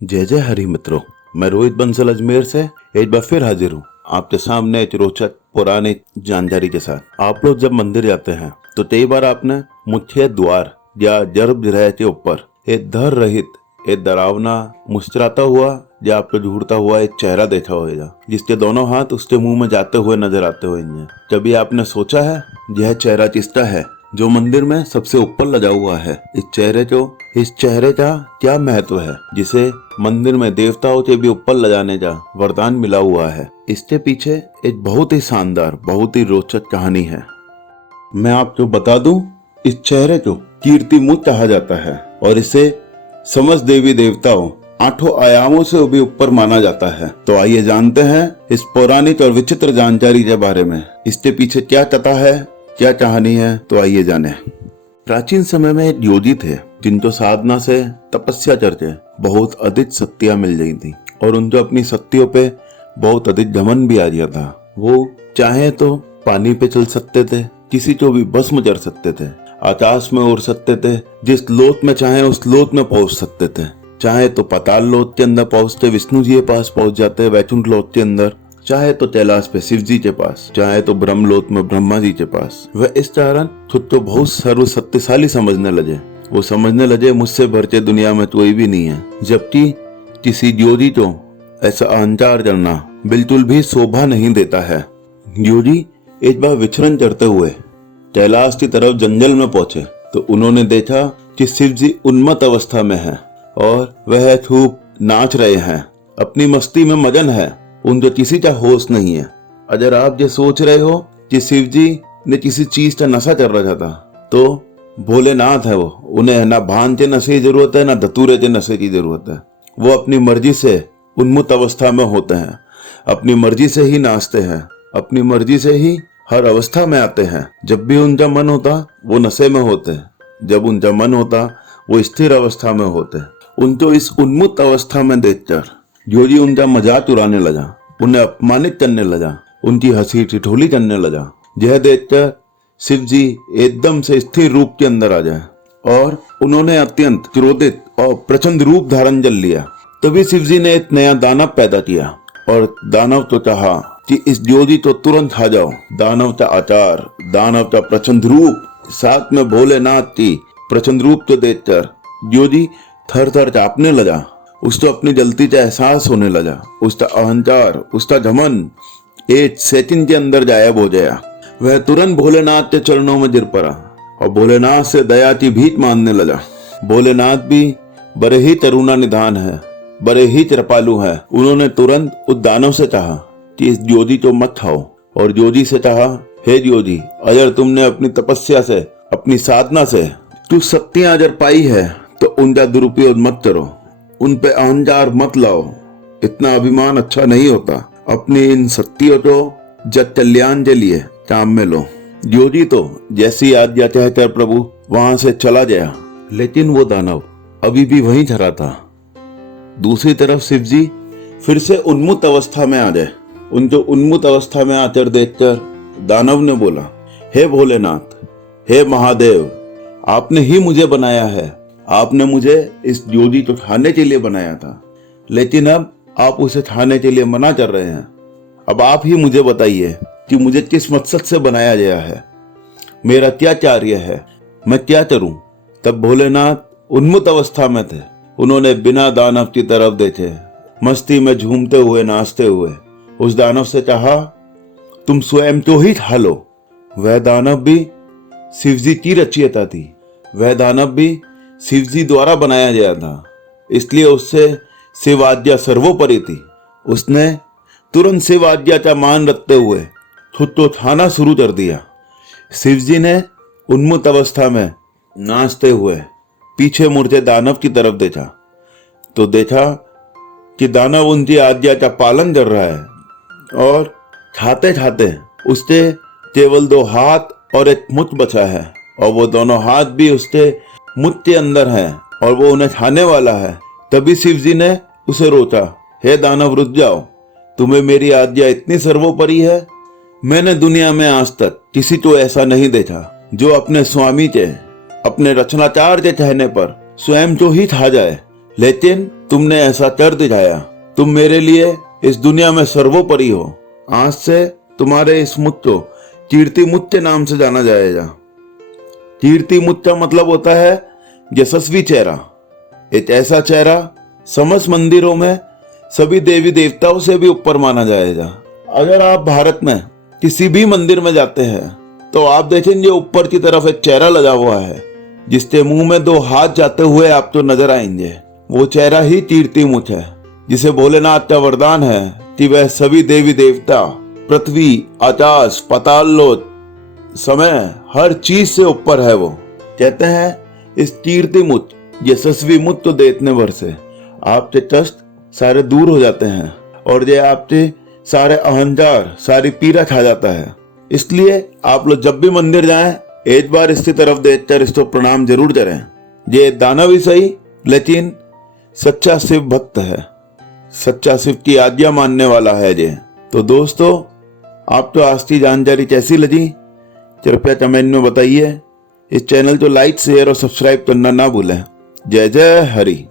जय जय हरि मित्रों। मैं रोहित बंसल अजमेर से एक बार फिर हाजिर हूँ आपके सामने एक रोचक पौराणिक जानकारी के साथ। आप लोग जब मंदिर जाते हैं तो कई बार आपने मुख्य द्वार या गर्भगृह के ऊपर एक धर रहित, एक डरावना, मुस्कुराता हुआ या आपको ढूंढता हुआ एक चेहरा देखा होगा, जिसके दोनों हाथ उसके मुंह में जाते हुए नजर आते होंगे। कभी आपने सोचा है यह चेहरा किसका है जो मंदिर में सबसे ऊपर लगा हुआ है? इस चेहरे का क्या महत्व है जिसे मंदिर में देवताओं के भी ऊपर ले जाने का वरदान मिला हुआ है? इसके पीछे एक बहुत ही शानदार, बहुत ही रोचक कहानी है। मैं आपको बता दूं, इस चेहरे को कीर्तिमुख कहा जाता है और इसे समस्त देवी देवताओं, 8 आयामों से भी ऊपर माना जाता है। तो आइए जानते हैं इस पौराणिक और विचित्र जानकारी के बारे में। इसके पीछे क्या कथा है, क्या कहानी है, तो आइए जाने। प्राचीन समय में एक योगी थे जिनको साधना से, तपस्या करके बहुत अधिक शक्तियां मिल गई थी और उनको अपनी शक्तियों पे बहुत अधिक घमंड भी आ गया था। वो चाहे तो पानी पे चल सकते थे, किसी को भी भस्म कर सकते थे, आकाश में उड़ सकते थे, जिस लोक में चाहे उस लोक में पहुंच सकते थे, चाहे तो पाताल लोक के अंदर पहुंचते विष्णु जी के पास पहुंच जाते, वैकुंठ लोक के अंदर, चाहे तो कैलाश पे शिव जी के पास, चाहे तो ब्रह्मलोक में ब्रह्मा जी के पास। वह इस कारण खुद को बहुत सर्वशक्तिशाली समझने लगे। वो समझने लगे मुझसे भरते दुनिया में कोई भी नहीं है, जबकि किसी योगी को ऐसा अहंकार करना बिल्कुल भी शोभा नहीं देता है। योगी एक बार विचरण करते हुए कैलाश की तरफ जंगल में पहुंचे तो उन्होंने देखा कि शिव जी उन्मत्त अवस्था में है और वह खूब नाच रहे हैं, अपनी मस्ती में मगन है, उनको किसी का होश नहीं है। अगर आप ये सोच रहे हो कि शिव जी ने किसी चीज का नशा कर रखा था, तो भोलेनाथ है वो, उन्हें ना भांग के नशे की जरूरत है, ना धतूरे के नशे की जरूरत है। वो अपनी मर्जी से उन्मत्त अवस्था में होते हैं, अपनी मर्जी से ही नाचते हैं, अपनी मर्जी से ही हर अवस्था में आते हैं। जब भी उनका मन होता वो नशे में होते, जब उनका मन होता वो स्थिर अवस्था में होते। उनको इस उन्मत्त अवस्था में देखकर योगी उनका मजाक उड़ाने लगा, उन्हें अपमानित करने लगा, उनकी हंसी ठिठोली करने लगा। यह देखकर शिव जी एकदम से स्थिर रूप के अंदर आ जाए और उन्होंने अत्यंत क्रोधित और प्रचंड रूप धारण कर लिया। तभी शिव जी ने एक नया दानव पैदा किया और दानव तो कहा कि इस योगी तो तुरंत आ जाओ। दानव का आकार, दानव का प्रचंड रूप, साथ में भोलेनाथ की प्रचंड रूप को देखकर योगी थर थर कांपने लगा। उसको अपनी गलती का एहसास होने लगा। उसका अहंकार, उसका घमंड एक सेकंड के अंदर गायब हो गया। वह तुरंत भोलेनाथ के चरणों में गिर पड़ा और भोलेनाथ से दया की भीख मांगने लगा। भोलेनाथ भी बड़े ही करुणा निधान है, बड़े ही कृपालु है। उन्होंने तुरंत उस दानव से कहा कि इस योगी को मत खाओ और योगी से कहा, हे योगी, अगर तुमने अपनी तपस्या से, अपनी साधना से कुछ शक्तियां अगर पाई है तो उनका दुरुपयोग मत करो, उन पे अहंकार मत लाओ, इतना अभिमान अच्छा नहीं होता। अपनी इन शक्तियों को जग कल्याण के लिए काम में लो। योगी तो जैसी आज्ञा कहकर प्रभु वहां से चला गया, लेकिन वो दानव अभी भी वहीं खड़ा था। दूसरी तरफ शिव जी फिर से उन्मत्त अवस्था में आ गए। उनको उन्मत्त अवस्था में आकर देखकर दानव ने बोला, हे भोलेनाथ, हे महादेव, आपने ही मुझे बनाया है, आपने मुझे इस योगी को खाने के लिए बनाया था, लेकिन अब आप उसे खाने के लिए मना कर रहे हैं। अब आप ही मुझे बताइए कि मुझे किस मकसद से बनाया गया है, मेरा क्या कार्य है, मैं क्या करूं? तब भोलेनाथ उन्मत्त अवस्था में थे। उन्होंने बिना दानव की तरफ देखे, मस्ती में झूमते हुए, नाचते हुए उस दानव से कहा, तुम स्वयं तो ही खा लो। वह दानव भी शिव जी की रचयिता थी, वह दानव भी शिव जी द्वारा बनाया गया था, इसलिए उससे शिव आज्ञा सर्वोपरि थी। उसने तुरंत शिव आज्ञा का मान रखते हुए खुद को खाना शुरू कर दिया। शिव जी ने उन्मत्त अवस्था में नाचते हुए पीछे मुड़ते दानव की तरफ देखा तो देखा कि दानव उनकी आज्ञा का पालन कर रहा है और खाते खाते उसके केवल 2 हाथ और एक मुट्ठ बचा है और वो दोनों हाथ भी उसके मुट्ठ के अंदर है और वो उन्हें खाने वाला है। तभी शिव जी ने उसे रोका, हे दानव, रुक जाओ, तुम्हें मेरी आज्ञा इतनी सर्वोपरि है? मैंने दुनिया में आज तक किसी को ऐसा नहीं देखा जो अपने स्वामी के, अपने रचनाकार के कहने पर स्वयं को ही खा जाए। लेकिन तुमने ऐसा कर दिखाया। तुम मेरे लिए इस दुनिया में सर्वोपरि हो। आज से तुम्हारे इस मुख को कीर्ति मुख के नाम से जाना जाएगा। कीर्ति मुख का मतलब होता है यशस्वी चेहरा। एक ऐसा चेहरा समस्त मंदिरों में सभी देवी देवताओं से भी ऊपर माना जाएगा। अगर आप भारत में किसी भी मंदिर में जाते हैं तो आप देखेंगे ऊपर की तरफ एक चेहरा लगा हुआ है, जिसके मुंह में 2 हाथ जाते हुए आपको नजर आएंगे। वो चेहरा ही कीर्ति मुख है, जिसे भोलेनाथ का वरदान है कि वह सभी देवी देवता, पृथ्वी, आकाश, पाताल लोक, समय, हर चीज से ऊपर है। वो कहते हैं इस कीर्ति मुख, यशस्वी मुख को देखने भर से आपके कष्ट सारे दूर हो जाते हैं और ये आपके सारे अहंकार, सारी पीड़ा खा जाता है। इसलिए आप लोग जब भी मंदिर जाएं, एक बार इसकी तरफ देखकर इसको प्रणाम जरूर करें। ये दानव ही सही, लेकिन सच्चा शिव भक्त है, सच्चा शिव की आज्ञा मानने वाला है ये। तो दोस्तों, आपको आज की जानकारी कैसी लगी कृपया कमेंट में बताइए। इस चैनल को लाइक, शेयर और सब्सक्राइब करना ना भूलें। जय जय हरि।